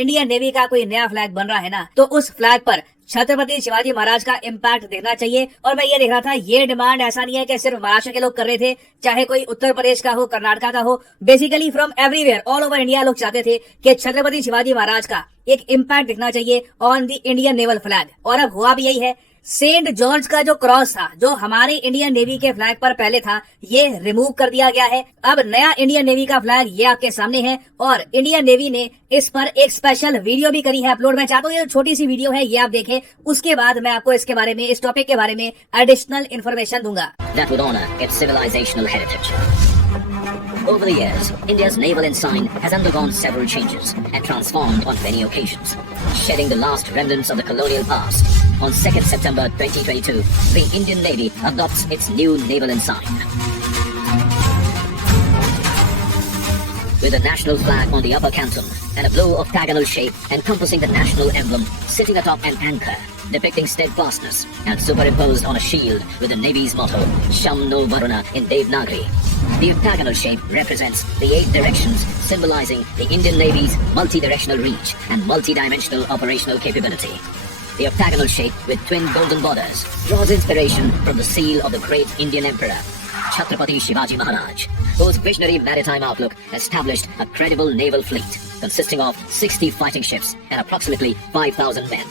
Indian navy का कोई नया फ्लैग बन रहा है ना, तो उस फ्लैग पर छत्रपति शिवाजी महाराज का इम्पैक्ट देखना चाहिए। और मैं ये देख रहा था, ये डिमांड ऐसा नहीं है कि सिर्फ महाराष्ट्र के लोग कर रहे थे, चाहे कोई उत्तर प्रदेश का हो, कर्नाटका का हो, basically from everywhere all over India लोग चाहते थे कि छत्रपति शिवाजी महाराज का एक इम्पैक्ट दिखना चाहिए on the Indian naval flag. और अब हुआ भी यही है। सेंट जॉर्ज का जो क्रॉस था, जो हमारे इंडियन नेवी के फ्लैग पर पहले था, ये रिमूव कर दिया गया है। अब नया इंडियन नेवी का फ्लैग ये आपके सामने है और इंडियन नेवी ने इस पर एक स्पेशल वीडियो भी करी है अपलोड। मैं चाहता हूँ ये छोटी सी वीडियो है, ये आप देखें, उसके बाद मैं आपको इसके बारे में, इस टॉपिक के बारे में एडिशनल इन्फॉर्मेशन दूंगा। That would honor its civilizational heritage. Over the years, India's naval ensign has undergone several changes and transformed on many occasions, shedding the last remnants of the colonial past. On 2nd September 2022, the Indian Navy adopts its new naval ensign, with a national flag on the upper canton and a blue octagonal shape encompassing the national emblem sitting atop an anchor depicting steadfastness and superimposed on a shield with the Navy's motto, Sham no Varuna in Devanagari. The octagonal shape represents the 8 directions, symbolizing the Indian Navy's multi-directional reach and multi-dimensional operational capability. The octagonal shape with twin golden borders draws inspiration from the seal of the great Indian Emperor, Chhatrapati Shivaji Maharaj, whose visionary maritime outlook established a credible naval fleet consisting of 60 fighting ships and approximately 5,000 men.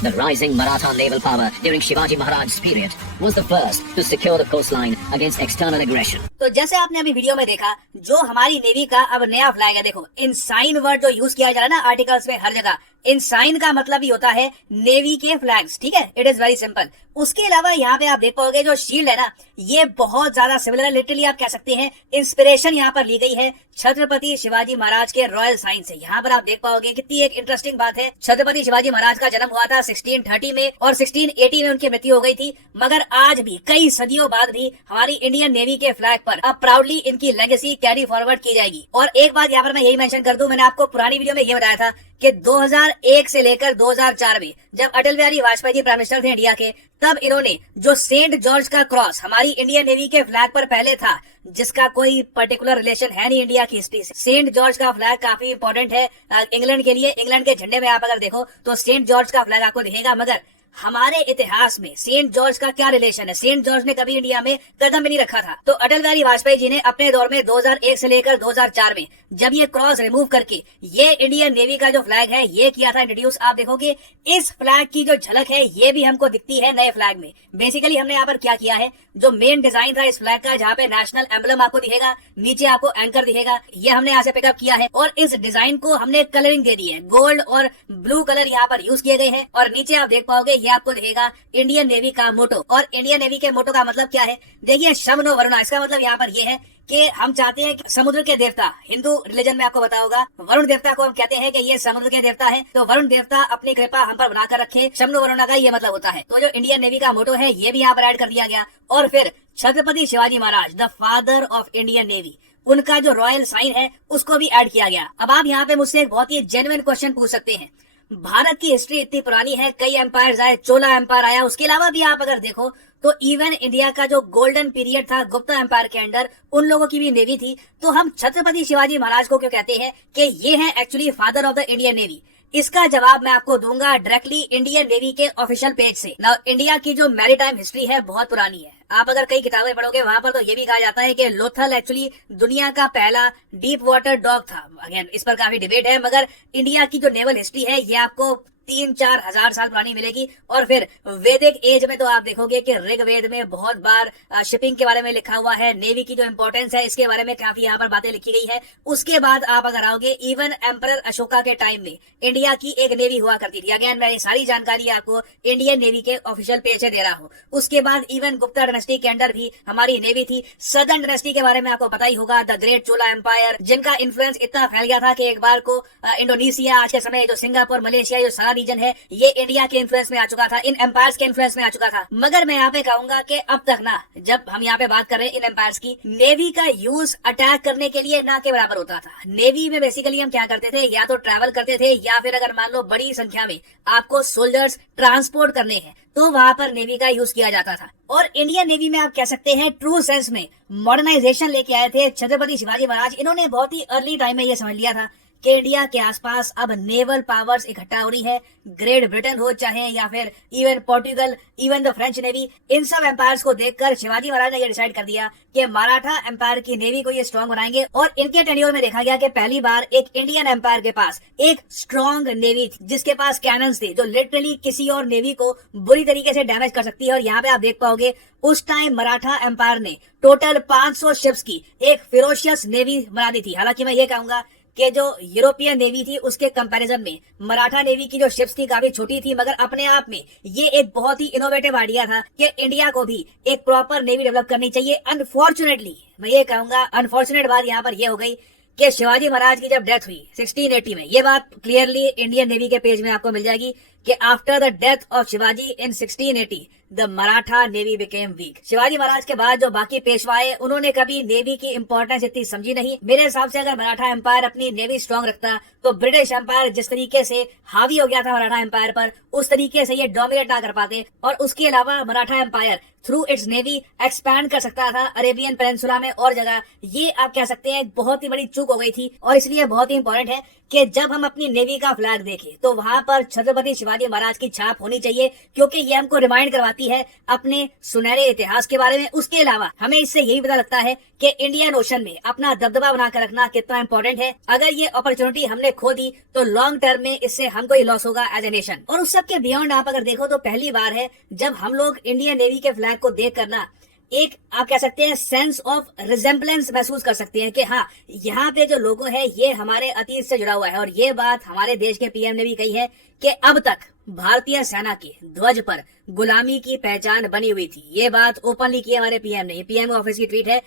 The rising Maratha naval power during Shivaji Maharaj's period was the first to secure the coastline against external aggression. तो जैसे आपने अभी video में देखा, जो हमारी navy का अब नया फ्लैग है, देखो इनसाइन वर्ड जो यूज किया जा रहा है ना आर्टिकल्स में हर जगह, इनसाइन का मतलब ही होता है नेवी के फ्लैग्स, ठीक है, इट इज वेरी सिंपल। उसके अलावा यहाँ पे आप देख पाओगे जो शील्ड है ना, ये बहुत ज्यादा सिमिलर है, लिटरली आप कह सकते हैं इंस्पिरेशन यहाँ पर ली गई है छत्रपति शिवाजी महाराज के रॉयल साइन से। यहाँ पर आप देख पाओगे कितनी एक इंटरेस्टिंग बात है। छत्रपति शिवाजी महाराज का जन्म हुआ था 1630 में और 1680 में उनकी मृत्यु हो गई थी, मगर आज भी कई सदियों बाद भी हमारी इंडियन नेवी के फ्लैग पर अब प्राउडली इनकी लेगेसी कैरी फॉरवर्ड की जाएगी। और एक बात यहाँ पर मैं यही मेंशन कर दूं, मैंने आपको पुरानी वीडियो में ये बताया था कि 2001 से लेकर 2004 में जब अटल बिहारी वाजपेयी जी प्राइम मिनिस्टर थे इंडिया के, तब इन्होंने जो सेंट जॉर्ज का क्रॉस हमारी इंडियन नेवी के फ्लैग पर पहले था, जिसका कोई पर्टिकुलर रिलेशन है नहीं इंडिया की हिस्ट्री से। सेंट जॉर्ज का फ्लैग काफी इंपॉर्टेंट है इंग्लैंड के लिए। इंग्लैंड के झंडे में आप अगर देखो तो सेंट जॉर्ज का फ्लैग आपको दिखेगा, मगर हमारे इतिहास में सेंट जॉर्ज का क्या रिलेशन है? सेंट जॉर्ज ने कभी इंडिया में कदम भी नहीं रखा था। तो अटल बिहारी वाजपेयी जी ने अपने दौर में 2001 से लेकर 2004 में जब ये क्रॉस रिमूव करके ये इंडियन नेवी का जो फ्लैग है ये किया था इंट्रोड्यूस। आप देखोगे इस फ्लैग की जो झलक है ये भी हमको दिखती है नए फ्लैग में। बेसिकली हमने यहाँ पर क्या किया है, जो मेन डिजाइन था इस फ्लैग का, जहाँ पे नेशनल एम्बलम आपको दिखेगा, नीचे आपको एंकर दिखेगा, ये हमने यहाँ से पिकअप किया है और इस डिजाइन को हमने कलरिंग दे दी है। गोल्ड और ब्लू कलर यहाँ पर यूज किए गए हैं और नीचे आप देख पाओगे ये आपको दिखेगा इंडियन नेवी का मोटो। और इंडियन नेवी के मोटो का मतलब क्या है? देखिए, शम नो वरुणा। इसका मतलब यहाँ पर ये है कि हम चाहते हैं कि समुद्र के देवता, हिंदू रिलीजन में आपको पता होगा वरुण देवता को हम कहते हैं कि ये समुद्र के देवता है, तो वरुण देवता अपनी कृपा हम पर बनाकर रखे, शम नो वरुणा का ये मतलब होता है। तो जो इंडियन नेवी का मोटो है ये भी यहाँ पर ऐड कर दिया गया। और फिर Chhatrapati Shivaji Maharaj, the father of Indian navy, उनका जो रॉयल साइन है उसको भी ऐड किया गया। अब आप यहाँ पे मुझसे एक बहुत ही जेन्युइन क्वेश्चन पूछ सकते हैं, भारत की हिस्ट्री इतनी पुरानी है, कई एम्पायर्स आए, चोला एम्पायर आया, उसके अलावा भी आप अगर देखो तो इवन इंडिया का जो गोल्डन पीरियड था गुप्ता एम्पायर के अंडर, उन लोगों की भी नेवी थी। तो हम छत्रपति शिवाजी महाराज को क्यों कहते हैं कि ये हैं actually father of the Indian navy? इसका जवाब मैं आपको दूंगा डायरेक्टली इंडियन नेवी के ऑफिशियल पेज से। नाउ इंडिया की जो मैरीटाइम हिस्ट्री है बहुत पुरानी है। आप अगर कई किताबें पढ़ोगे वहां पर तो ये भी कहा जाता है कि लोथल एक्चुअली दुनिया का पहला डीप वाटर डॉग था। अगेन इस पर काफी डिबेट है, मगर इंडिया की जो नेवल हिस्ट्री है ये आपको 3-4 हजार साल पुरानी मिलेगी। और फिर वैदिक एज में तो आप देखोगे कि ऋग्वेद में बहुत बार शिपिंग के बारे में लिखा हुआ है, नेवी की जो इंपॉर्टेंस है इसके बारे में काफी यहाँ पर बातें लिखी गई है। उसके बाद आप अगर आओगे इवन एम्परर अशोका के टाइम में इंडिया की एक नेवी हुआ करती थी। अगेन मैं ये सारी जानकारी आपको इंडियन नेवी के ऑफिशियल पेज से दे रहा हूँ। उसके बाद इवन गुप्ता डायनेस्टी के अंडर भी हमारी नेवी थी। सदर्न डायनेस्टी के बारे में आपको पता ही होगा, द ग्रेट चोला एम्पायर, जिनका इन्फ्लुएंस इतना फैल गया था कि एक बार को इंडोनेशिया, आज के समय जो सिंगापुर, मलेशिया, जो सारा रीजन है ये इंडिया के इन्फ्लुएंस में आ चुका था, इन एम्पायर्स के इन्फ्लुएंस में आ चुका था। मगर मैं यहाँ पे कहूंगा कि अब तक ना, जब हम यहाँ पे बात कर रहे हैं इन एम्पायर्स की, नेवी का यूज अटैक करने के लिए ना के बराबर होता था। नेवी में बेसिकली हम क्या करते थे, या तो ट्रैवल करते थे या फिर अगर मान लो बड़ी संख्या में आपको सोल्जर्स ट्रांसपोर्ट करने हैं तो वहां पर नेवी का यूज किया जाता था। और इंडियन नेवी में आप कह सकते हैं ट्रू सेंस में मॉडर्नाइजेशन लेके आए थे छत्रपति शिवाजी महाराज। इन्होंने बहुत ही अर्ली टाइम में ये समझ लिया था कि इंडिया के आसपास अब नेवल पावर्स इकट्ठा हो रही है। ग्रेट ब्रिटेन हो चाहे या फिर even Portugal, even the French navy, इन सब एम्पायर्स को देखकर शिवाजी महाराज ने यह डिसाइड कर दिया कि मराठा एम्पायर की नेवी को ये स्ट्रांग बनाएंगे। और इनके टेन्योर में देखा गया कि पहली बार एक इंडियन एम्पायर के पास एक स्ट्रांग नेवी थी, जिसके पास कैनन्स थे जो लिटरली किसी और नेवी को बुरी तरीके से डैमेज कर सकती है। और यहाँ पे आप देख पाओगे उस टाइम मराठा एम्पायर ने टोटल 500 शिप्स की एक फिरोशियस नेवी बना दी थी। हालांकि मैं ये कहूंगा कि जो यूरोपियन नेवी थी उसके कंपैरिजन में मराठा नेवी की जो शिप्स थी काफी छोटी थी, मगर अपने आप में ये एक बहुत ही इनोवेटिव आइडिया था कि इंडिया को भी एक प्रॉपर नेवी डेवलप करनी चाहिए। अनफॉर्चुनेटली मैं ये कहूंगा अनफॉर्चुनेट बात यहाँ पर ये हो गई कि शिवाजी महाराज की जब डेथ हुई 1680 में, ये बात क्लियरली इंडियन नेवी के पेज में आपको मिल जाएगी कि after the death of Shivaji in 1680 the Maratha navy became weak. Shivaji Maharaj के बाद जो बाकी पेशवाए उन्होंने कभी नेवी की इंपॉर्टेंस इतनी समझी नहीं। मेरे हिसाब से अगर मराठा एम्पायर अपनी नेवी स्ट्रांग रखता तो ब्रिटिश एम्पायर जिस तरीके से हावी हो गया था मराठा एम्पायर पर, उस तरीके से ये डोमिनेट ना कर पाते। और उसके अलावा Maratha empire through its navy expand कर सकता था अरेबियन पेनिनसुला में और जगह। ये आप कह सकते हैं बहुत ही बड़ी चूक हो गई थी। और इसलिए बहुत ही इंपॉर्टेंट है कि जब हम अपनी नेवी का फ्लैग देखें तो वहां पर छत्रपति शिवाजी महाराज की छाप होनी चाहिए, क्योंकि ये हमको रिमाइंड करवाती है अपने सुनहरे इतिहास के बारे में। उसके अलावा हमें इससे यही पता लगता है कि इंडियन ओशन में अपना दबदबा बनाकर रखना कितना इंपॉर्टेंट है। अगर ये अपॉर्चुनिटी हमने खो दी तो लॉन्ग टर्म में इससे हमको ही लॉस होगा एज ए नेशन। और उस सब के बियॉन्ड आप अगर देखो तो पहली बार है जब हम लोग इंडियन नेवी के फ्लैग को देख करना एक आप कह सकते हैं सेंस ऑफ रिजेम्बलेंस महसूस कर सकते हैं कि हाँ, यहाँ पे जो लोगो है ये हमारे अतीत से जुड़ा हुआ है। और ये बात हमारे देश के पीएम ने भी कही है कि अब तक भारतीय सेना के ध्वज पर गुलामी की पहचान बनी हुई थी। ये बात ओपनली की हमारे पीएम ने, पीएम ऑफिस की ट्वीट है।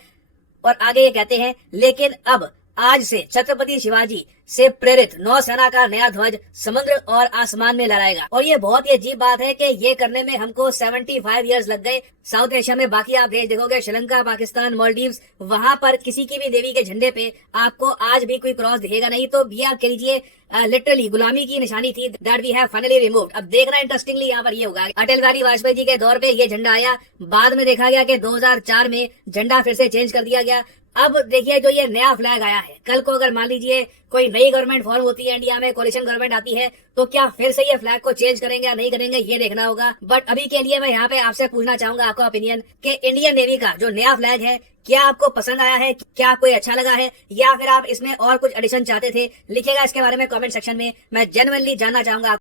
और आगे ये कहते हैं लेकिन अब आज से छत्रपति शिवाजी से प्रेरित नौसेना का नया ध्वज समुद्र और आसमान में लहराएगा। और ये बहुत ही अजीब बात है कि ये करने में हमको 75 इयर्स लग गए। साउथ एशिया में बाकी आप देश देखोगे, श्रीलंका, पाकिस्तान, मालदीव्स, वहां पर किसी की भी नेवी के झंडे पे आपको आज भी कोई क्रॉस दिखेगा नहीं। तो ये आप कह लीजिए लिटरली गुलामी की निशानी थी that we have finally removed. अब देखना इंटरेस्टिंगली यहाँ पर ये होगा, अटल बिहारी वाजपेयी जी के दौर पे ये झंडा आया, बाद में देखा गया कि 2004 में झंडा फिर से चेंज कर दिया गया। अब देखिए जो ये नया फ्लैग आया है, कल को अगर मान लीजिए कोई नई गवर्नमेंट फॉर्म होती है इंडिया में, कोalition गवर्नमेंट आती है, तो क्या फिर से ये फ्लैग को चेंज करेंगे या नहीं करेंगे ये देखना होगा। बट अभी के लिए मैं यहाँ पे आपसे पूछना चाहूंगा आपका ओपिनियन कि इंडियन नेवी का जो नया फ्लैग है क्या आपको पसंद आया है, क्या आपको ये अच्छा लगा है, या फिर आप इसमें और कुछ एडिशन चाहते थे? लिखिएगा इसके बारे में कमेंट सेक्शन में, मैं जेन्युइनली जानना चाहूंगा।